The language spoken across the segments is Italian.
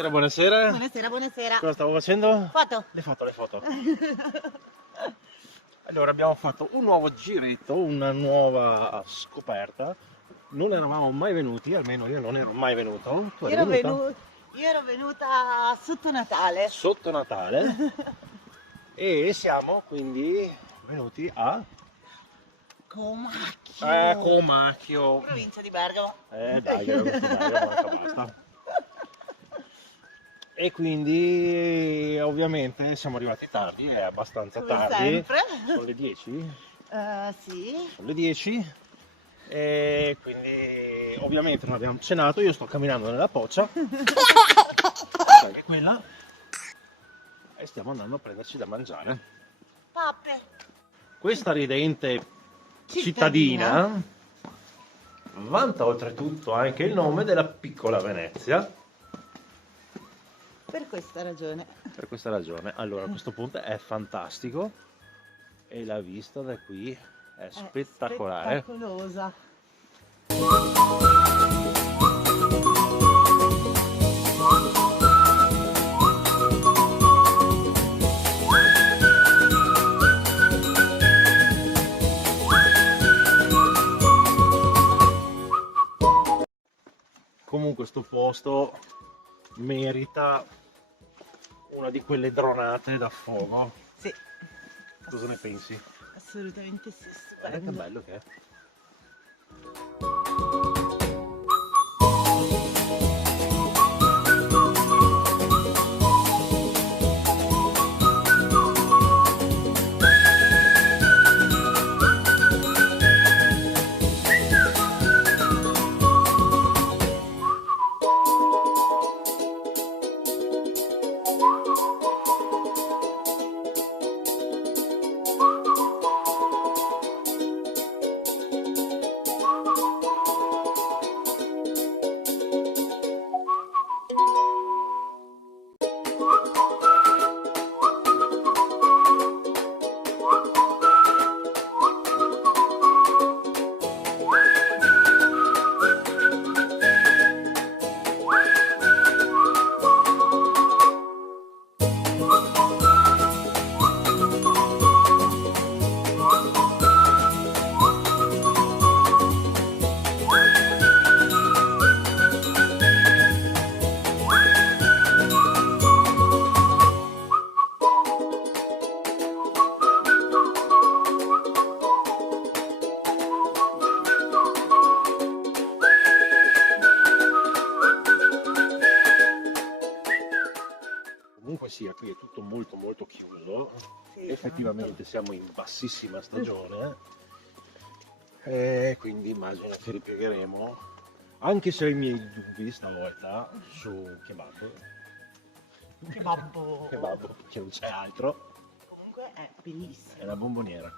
Buonasera, buonasera. Buonasera, buonasera. Cosa stavo facendo? Foto. Le foto. Allora abbiamo fatto un nuovo giretto, una nuova scoperta. Non eravamo mai venuti, almeno io non ero mai venuto. Tu eri venuta? Io ero venuta sotto Natale. Sotto Natale. E siamo quindi venuti a Comacchio. Comacchio. Provincia di Bergamo. Dai, che questo Bergamo, manca basta. E quindi ovviamente siamo arrivati tardi, è abbastanza Come tardi. sempre. Sono le 10? Sì. Sono le 10 e quindi ovviamente non abbiamo cenato, io sto camminando nella poccia, anche quella, e stiamo andando a prenderci da mangiare. Pappe. Questa ridente cittadina vanta oltretutto anche il nome della piccola Venezia. Per questa ragione. Per questa ragione, allora a questo punto è fantastico e la vista da qui è spettacolare. Spettacolosa. Comunque sto posto merita una di quelle dronate da fuoco. Sì. Cosa ne pensi? Assolutamente sì. Guarda che Stupendo. bello che è. Comunque sia, qui è tutto molto chiuso. Sì, Effettivamente siamo in bassissima stagione e quindi immagino che ripiegheremo, anche se ho i miei dubbi stavolta su kebab. Kebab, perché non c'è altro. Comunque è bellissimo. È una bomboniera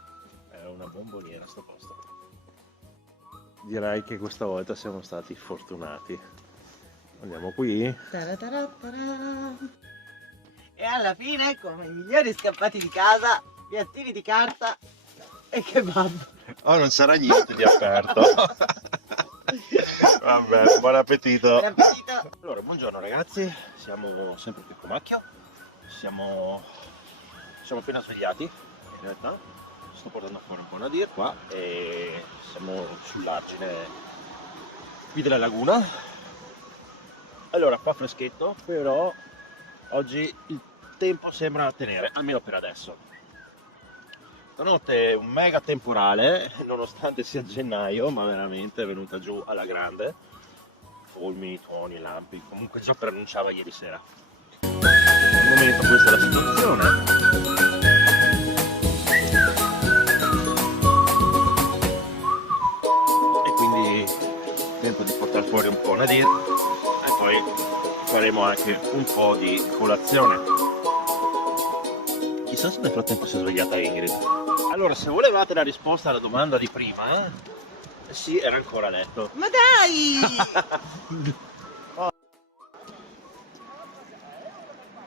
sto posto. Direi che questa volta siamo stati fortunati. Andiamo qui. Taratara. E alla fine, come i migliori scappati di casa, piattini di carta e kebab. Oh, non sarà niente di aperto. Vabbè, buon appetito. Buon appetito. Allora, buongiorno ragazzi, siamo sempre qui a Comacchio. Siamo appena svegliati, in realtà. Sto portando fuori un po' Nadir qua e siamo sull'argine qui della laguna. Allora, fa freschetto, però oggi il tempo sembra tenere, almeno per adesso. Stanotte un mega temporale, nonostante sia gennaio, ma veramente è venuta giù alla grande. Fulmini, tuoni, lampi, comunque già preannunciava ieri sera. Al momento questa è la situazione. E quindi tempo di portare fuori un po' Nadir e poi faremo anche un po' di colazione. Chissà se nel frattempo si è svegliata Ingrid. Allora, se volevate la risposta alla domanda di prima, sì, era ancora a letto. Ma dai!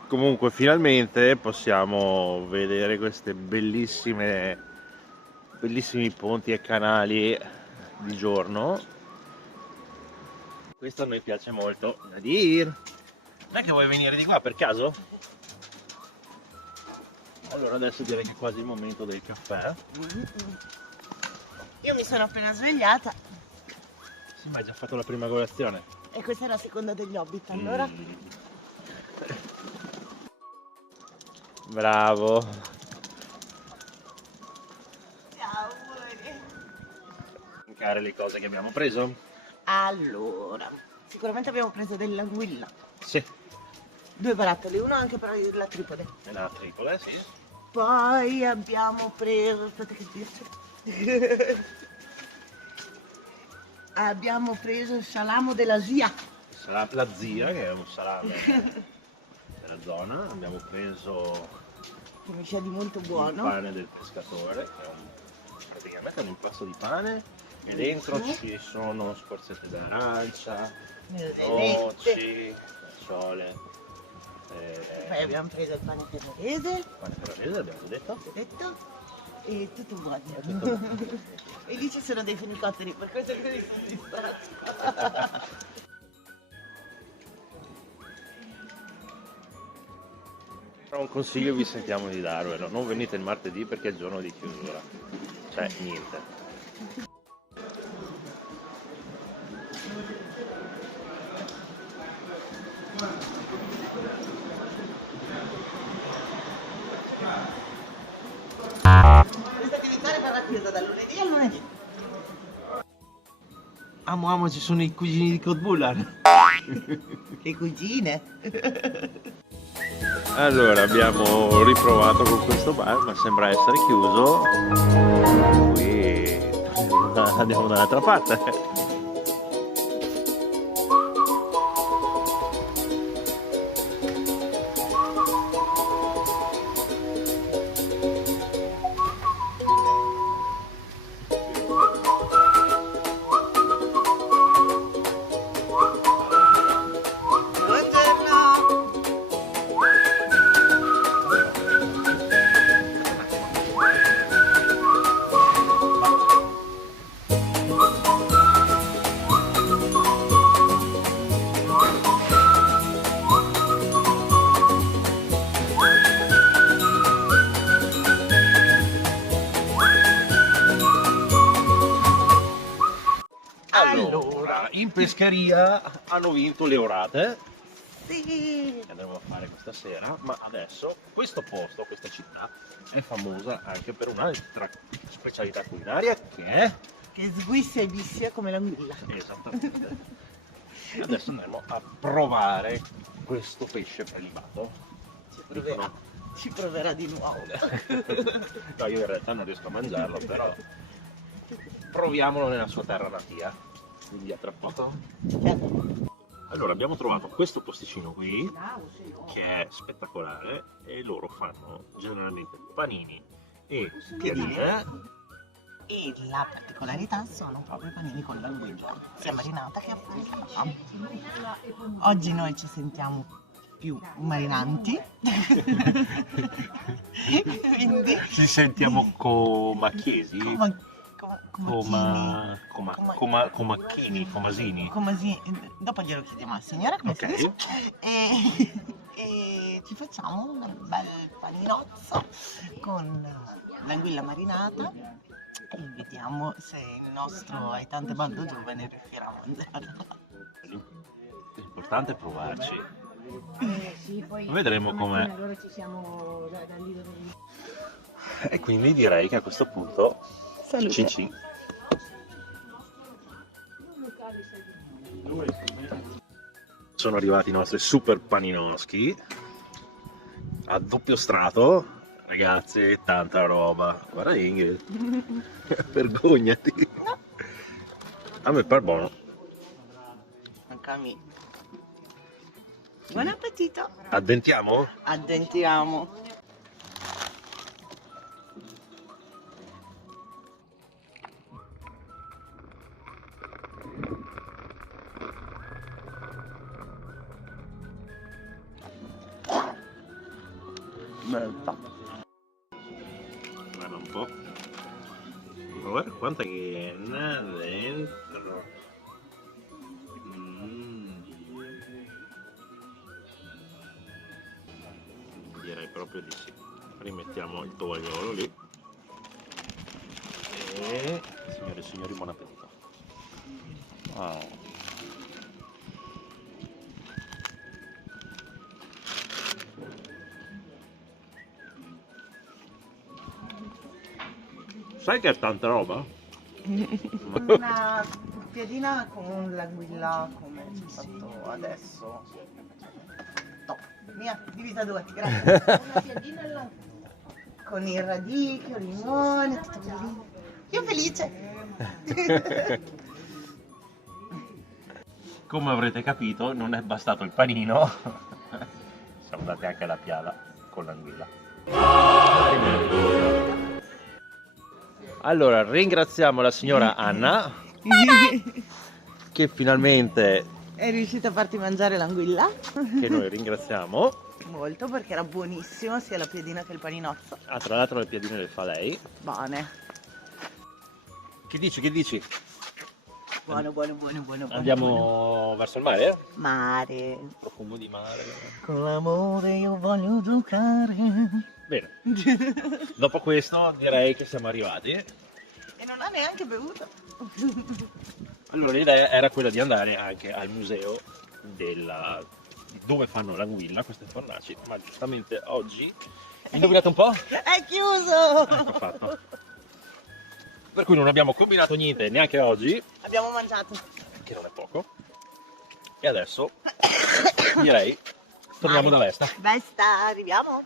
Comunque, finalmente possiamo vedere queste bellissimi ponti e canali di giorno. Questo a noi piace molto. Nadir! Non è che vuoi venire di qua per caso? Allora adesso direi che è quasi il momento del caffè. Io mi sono appena svegliata Sì, ma hai già fatto la prima colazione. e questa è la seconda degli Hobbit, allora? Bravo. Ciao amore. Care le cose che abbiamo preso? Allora, sicuramente abbiamo preso dell'anguilla. Sì. 2 barattoli, uno anche per la tripode. È la tripola, sì. Poi abbiamo preso, aspetta che dirci. Abbiamo preso il salamo della zia. La zia, che è un salame della zona. Abbiamo preso Che mi sa di molto il buono. pane del pescatore, che è praticamente è un impasto di pane e dentro Sì. ci sono scorzette d'arancia, Noci. noci, nocciole, Poi abbiamo preso il pane ferrarese, pane ferrarese, abbiamo detto. detto, e tutto buono. Tutto E lì ci sono dei fenicotteri, per questo che mi sono distratta. Però un consiglio vi sentiamo di darvelo, non venite il martedì perché è il giorno di chiusura, cioè niente. Questa che iniziare verrà chiusa dal lunedì al lunedì. Amo, ci sono i cugini di Codbullar. Le cugine. Allora, abbiamo riprovato con questo bar, ma sembra essere chiuso. Qui andiamo dall'altra parte. Buongiorno. Allora, in pescheria hanno vinto le orate, Sì. che andremo a fare questa sera, ma adesso questo posto, questa città, è famosa anche per un'altra specialità culinaria che è Che sguiscia e biscia come l'anguilla. esattamente. E adesso andremo a provare questo pesce prelibato. Ci proverà di nuovo. No, io in realtà non riesco a mangiarlo, però proviamolo nella sua terra natia. Quindi a tra poco. Allora, abbiamo trovato questo posticino qui, che è spettacolare, e loro fanno generalmente panini e piadine. E la particolarità sono proprio i panini con l'anguilla, sia marinata che affumicata. Oggi noi ci sentiamo più marinanti. Quindi Ci sentiamo comacchiesi, comasini. dopo glielo chiediamo alla signora come si Ok. dice. E ci facciamo un bel paninozzo con l'anguilla marinata e vediamo se il nostro aitante bando giovane riuscirà a mangiarla. L'importante è provarci. Sì, poi Vedremo com'è. allora ci siamo da lì dove... E quindi direi che a questo punto Salute. cin cin. Sono arrivati i nostri super paninowski a doppio strato. Ragazzi, tanta roba. Guarda Ingrid, vergognati. A me par buono. Anche a me. Buon appetito! Addentiamo? Addentiamo. Guarda un po'. Guarda quanta che è dentro. proprio di sì. Rimettiamo il tovagliolo lì. E signore e signori, buon appetito. Wow. Sai che è tanta roba? Una piadina con l'anguilla come ci ho fatto adesso. No, mia, divisa a due, grazie. Una piadina con il radicchio, limone, tutto così. Io felice. Come avrete capito, non è bastato il panino. Siamo andati anche alla piada con l'anguilla. Allora, ringraziamo la signora Anna che finalmente, È riuscita a farti mangiare l'anguilla? che noi ringraziamo. Molto, perché era buonissimo sia la piadina che il paninozzo. Ah, tra l'altro le piadine le fa lei. Buone. Che dici, che dici? Buono, buono, buono, buono. Andiamo verso il mare? Mare. Profumo di mare. Con l'amore io voglio giocare. Bene, dopo questo direi che siamo arrivati. E non ha neanche bevuto. Allora l'idea era quella di andare anche al museo dove fanno l'anguilla, queste fornaci, ma giustamente oggi, indovinate un po'? È chiuso! Ecco fatto. Per cui non abbiamo combinato niente neanche oggi, Abbiamo mangiato. che non è poco, e adesso direi torniamo da Vesta. Vesta, arriviamo.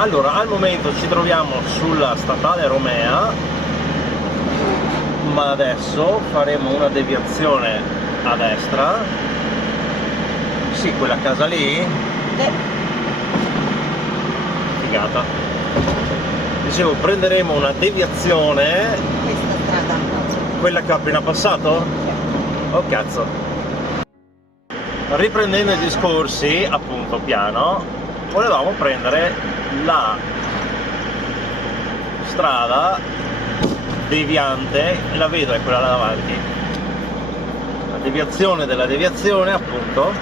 Allora, al momento ci troviamo sulla statale Romea, ma adesso faremo una deviazione a destra. Sì, quella casa lì. Figata. Dicevo, prenderemo una deviazione. Questa strada. Quella che ho appena passato? Oh cazzo. Riprendendo i discorsi, appunto piano, volevamo prendere la strada deviante, e la vedo, è quella là davanti. La deviazione della deviazione, appunto,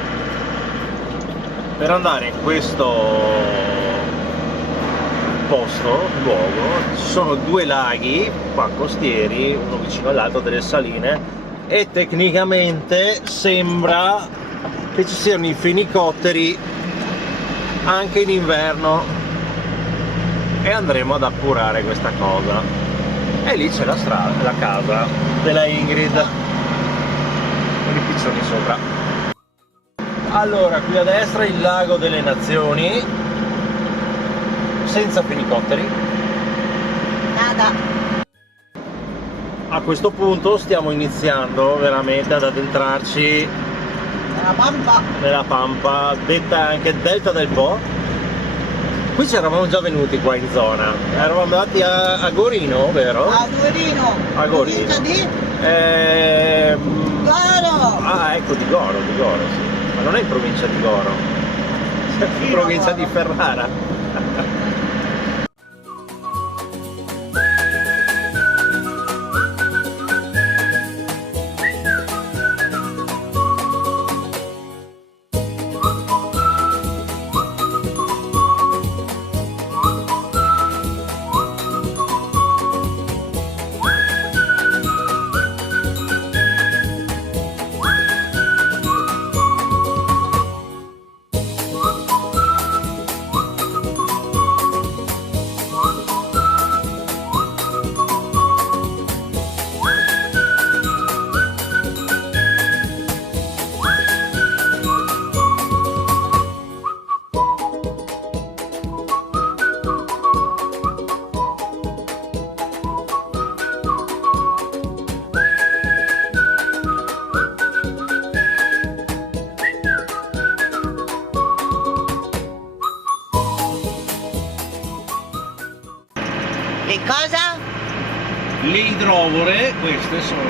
per andare in questo luogo. Ci sono due laghi qua costieri, uno vicino all'altro, delle saline, e tecnicamente sembra che ci siano i fenicotteri anche in inverno, e andremo ad appurare questa cosa. E lì c'è la strada, la casa della Ingrid con i piccioni sopra. Allora, qui a destra il lago delle Nazioni, senza fenicotteri. Nada. A questo punto stiamo iniziando veramente ad addentrarci La pampa. nella pampa, detta anche Delta del Po. Qui ci eravamo già venuti qua in zona, eravamo andati a Gorino, vero? A Gorino. A Gorino. Provincia di Goro. Ah, ecco, di Goro, sì. Ma non è in provincia di Goro, è in provincia di Ferrara. E cosa? Le idrovore, queste sono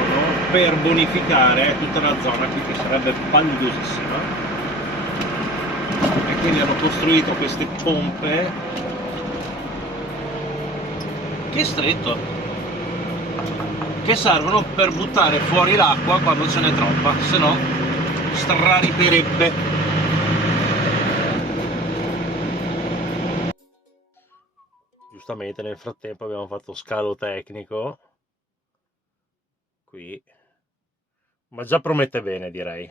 per bonificare tutta la zona qui che sarebbe paludosissima, e quindi hanno costruito queste pompe. Che stretto, che servono per buttare fuori l'acqua quando ce n'è troppa, se no strariperebbe. Giustamente nel frattempo abbiamo fatto scalo tecnico qui, ma già promette bene, direi.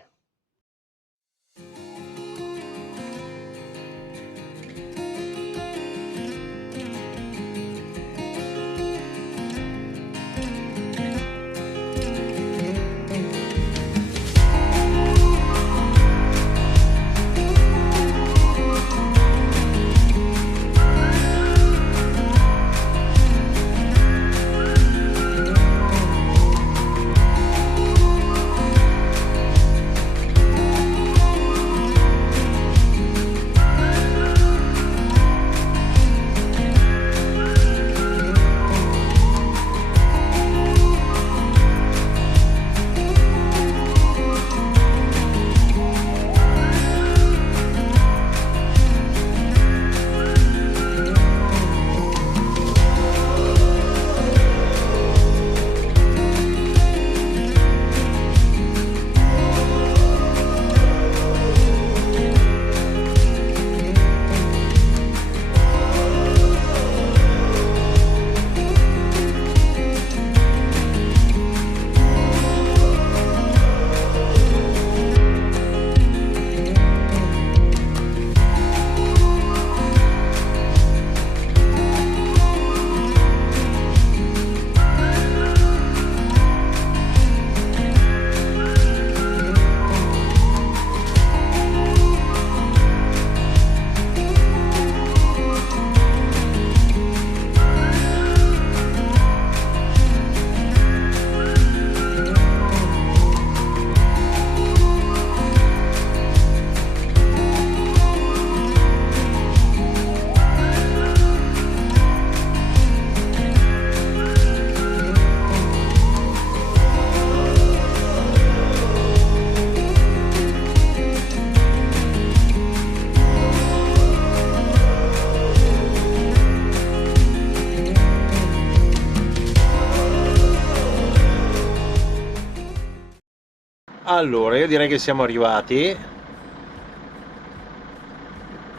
Allora, io direi che siamo arrivati. Il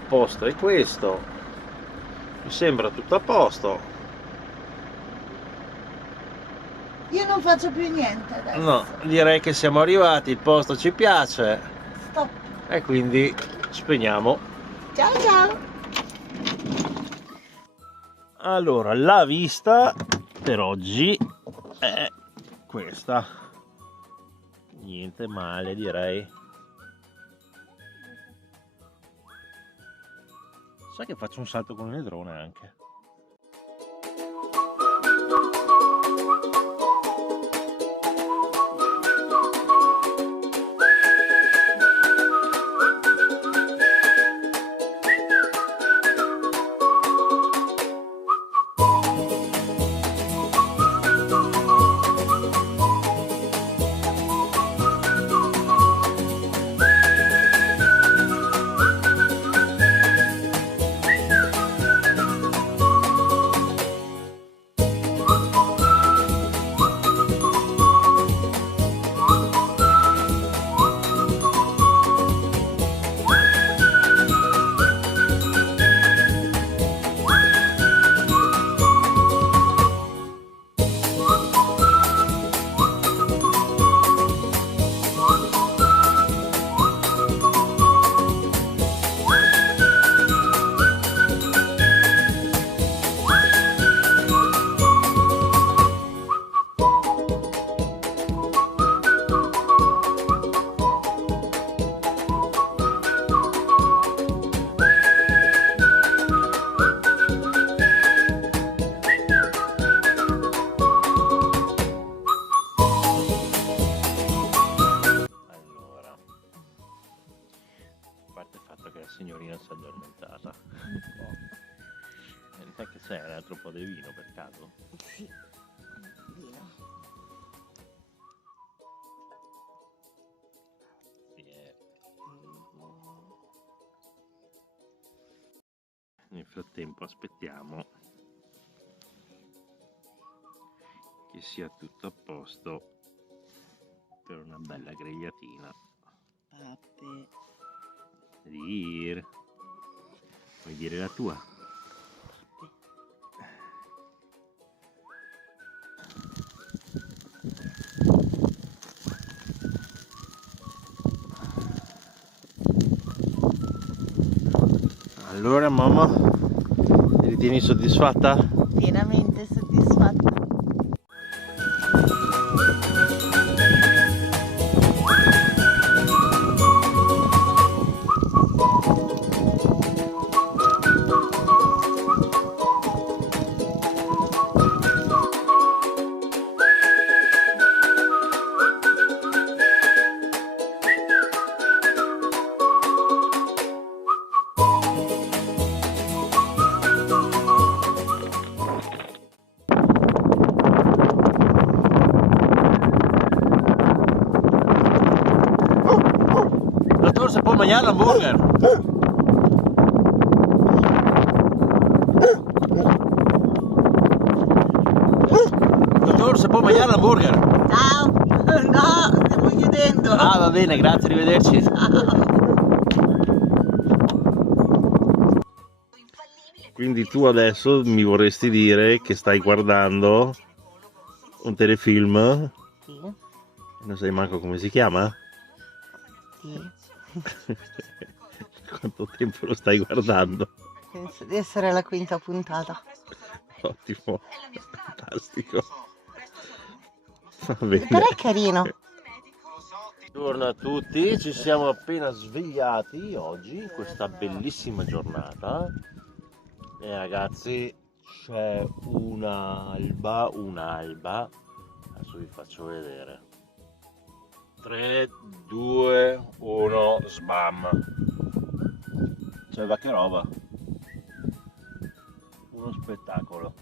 posto è questo. Mi sembra tutto a posto. Io non faccio più niente adesso. No, direi che siamo arrivati, il posto ci piace Stop. e quindi spegniamo. Ciao ciao. Allora, la vista per oggi è questa. Niente male, direi. Sai che faccio un salto con il drone anche. Signorina si è addormentata. Non è che c'è un altro po' di vino per caso? Sì, vino. Nel frattempo aspettiamo che sia tutto a posto per una bella grigliatina. Pappe. Vuoi dire la tua? Allora mamma, ti ritieni soddisfatta? Pienamente soddisfatta. Dottore, se può mangiare l'hamburger? Dottore, se può mangiare l'hamburger? Ciao! No, stiamo chiudendo! Ah, va bene, grazie, arrivederci. Quindi tu adesso mi vorresti dire che stai guardando un telefilm? Sì, Non sai manco come si chiama? sì. Quanto tempo lo stai guardando? Penso di essere alla quinta puntata. Ottimo, fantastico. Va bene. Però è carino. Buongiorno a tutti, ci siamo appena svegliati oggi in questa bellissima giornata e ragazzi c'è un'alba, adesso vi faccio vedere. 3, 2, 1, sbam. Cioè, che roba. Uno spettacolo.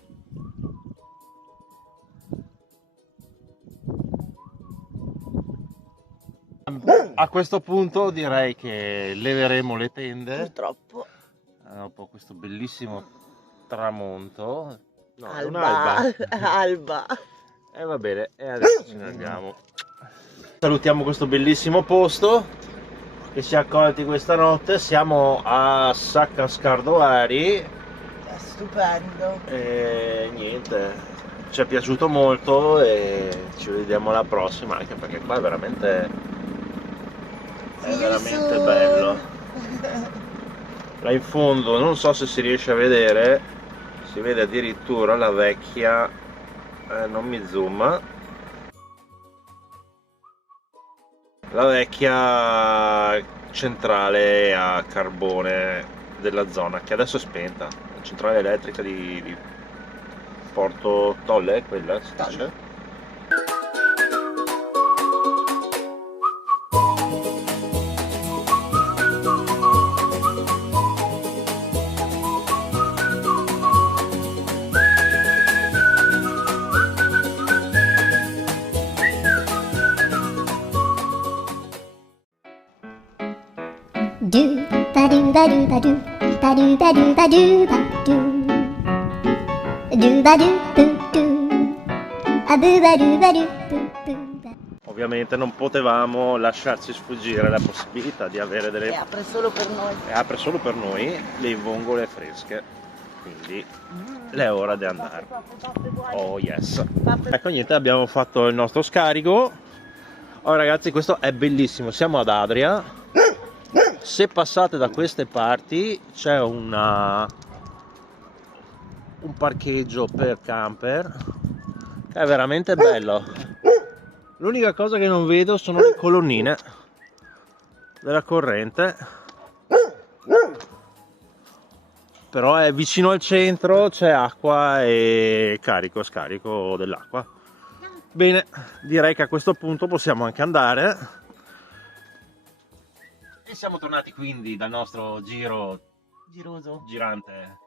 A questo punto direi che leveremo le tende. Purtroppo. Dopo questo bellissimo tramonto. No, è Alba. un'alba. Alba. Va bene, e adesso ce ne andiamo. Salutiamo questo bellissimo posto che ci ha accolti questa notte. Siamo a Sacca Scardoari È stupendo. e niente, ci è piaciuto molto e ci vediamo alla prossima, anche perché qua è veramente bello. Là in fondo non so se si riesce a vedere, si vede addirittura la vecchia, non mi zoom, la vecchia centrale a carbone della zona, che adesso è spenta, la centrale elettrica di Porto Tolle, quella si dice? Do ba do ba do ba do ba do ba do ba do ba do ba do boo do a boo ba do boo boo. Ovviamente non potevamo lasciarci sfuggire la possibilità di avere E delle apre solo per noi. apre solo per noi le vongole fresche, quindi è ora di andare. Oh yes. Ecco, niente, abbiamo fatto il nostro scarico. Oh ragazzi, questo è bellissimo, siamo ad Adria. Se passate da queste parti c'è un parcheggio per camper che è veramente bello. L'unica cosa che non vedo sono le colonnine della corrente, però è vicino al centro, c'è acqua e scarico dell'acqua. Bene, direi che a questo punto possiamo anche andare. E siamo tornati quindi dal nostro giro Giroso. girante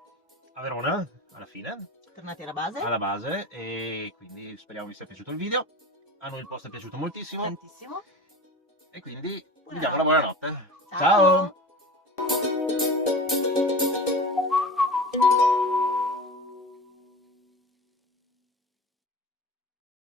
a Verona, alla fine, Tornati alla base. alla base, e quindi speriamo vi sia piaciuto il video. A noi il posto è piaciuto moltissimo Tantissimo. e quindi vi diamo la buonanotte. Ciao.